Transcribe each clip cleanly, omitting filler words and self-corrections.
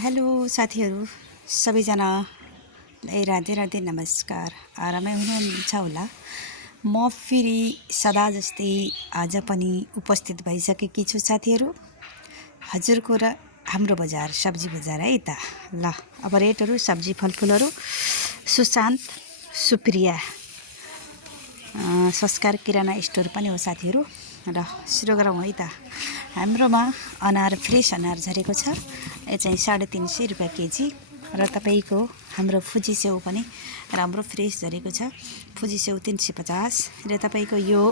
Hello साथीहरू सबैजनालाई राधे राधे नमस्कार। आरामै हुनुहुन्छ होला। म फेरि सदा जस्तै आज पनि उपस्थित भइसकेकी छु साथीहरू। हजुरको र हाम्रो बजार सब्जी बजार है त। ल अब रेटहरू सब्जी फलफुलहरू सुशान्त सुप्रिया संस्कार किराना स्टोर पनि हो साथीहरू। र सुरु गरौँ है त। हाम्रोमा अनार फ्रेस अनार झरेको छ। यो चाहिँ 350 रुपियाँ केजी। र तपाईँको हाम्रो फुजी स्याउ पनि राम्रो फ्रेस झरेको छ। फुजी स्याउ 350 र तपाईँको यो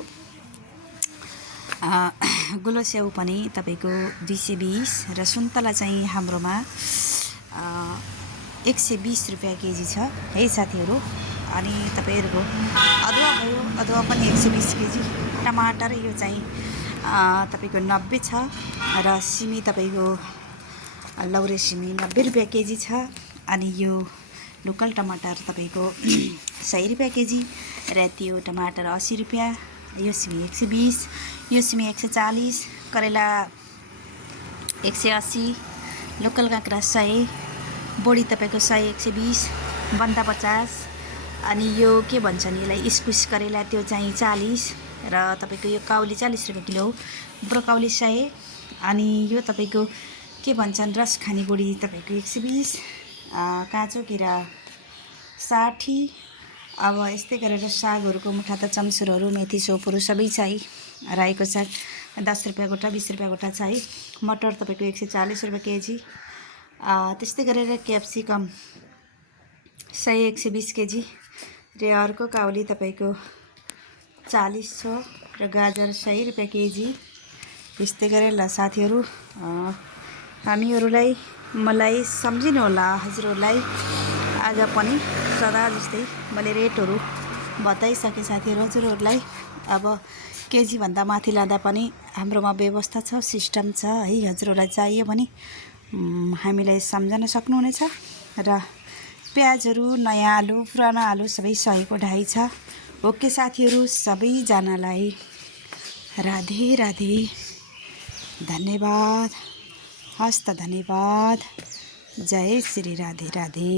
गुलो स्याउ पनि तपाईँको 220 र सुन्तला चाहिँ हाम्रोमा 120 रुपियाँ केजी छ है साथीहरू। अनि तपाईँहरूको अदुवा भयो, अदुवा पनि 120 केजी। टमाटर यो चाहिँ तपाईँको 90 छ र सिमी तपाईँको लौरे सिमी 90 रुपियाँ केजी छ। अनि यो लोकल टमाटर तपाईँको 100 रुपियाँ केजी र त्यो टमाटर 80 रुपियाँ। यो सिमी 120, यो सिमी 140, करेला 180, लोकल काँक्रा 100, बोडी तपाईँको 100 120, बन्दा 50। अनि यो के भन्छन् यसलाई इस्कुस करेला त्यो चाहिँ 40 र तपाईँको यो काउली 40 रुपियाँ किलो, ब्रोकाउली 100। अनि यो तपाईँको के भन्छन् रस खाने बोडी तपाईँको 120, काँचो किरा 60। अब यस्तै गरेर सागहरूको मुठा त चम्सुरहरू मेथी सोपहरू सबै छ है। राईको साग 10 रुपियाँ गोटा 20 रुपियाँ गोटा छ है। मटर तपाईँको 140 रुपियाँ केजी। त्यस्तै गरेर क्याप्सिकम 100 120 केजी र अर्को काउली तपाईँको 40 छ र गाजर 100 रुपियाँ केजी। यस्तै गरेर ल साथीहरू हामीहरूलाई मलाई सम्झिनु होला हजुरहरूलाई। आज पनि सदा जस्तै मैले रेटहरू बताइसकेँ साथीहरू हजुरहरूलाई। अब केजीभन्दा माथि लाँदा पनि हाम्रोमा व्यवस्था छ, सिस्टम छ है। हजुरहरूलाई चाहियो भने हामीलाई सम्झन सक्नुहुनेछ। र प्याजहरू नयाँ आलु पुरानो आलु सबै 100 को ढाई छ। ओके साथीहरू सबैजनालाई राधे राधे धन्यवाद। हस्त धन्यवाद। जय श्री राधे राधे।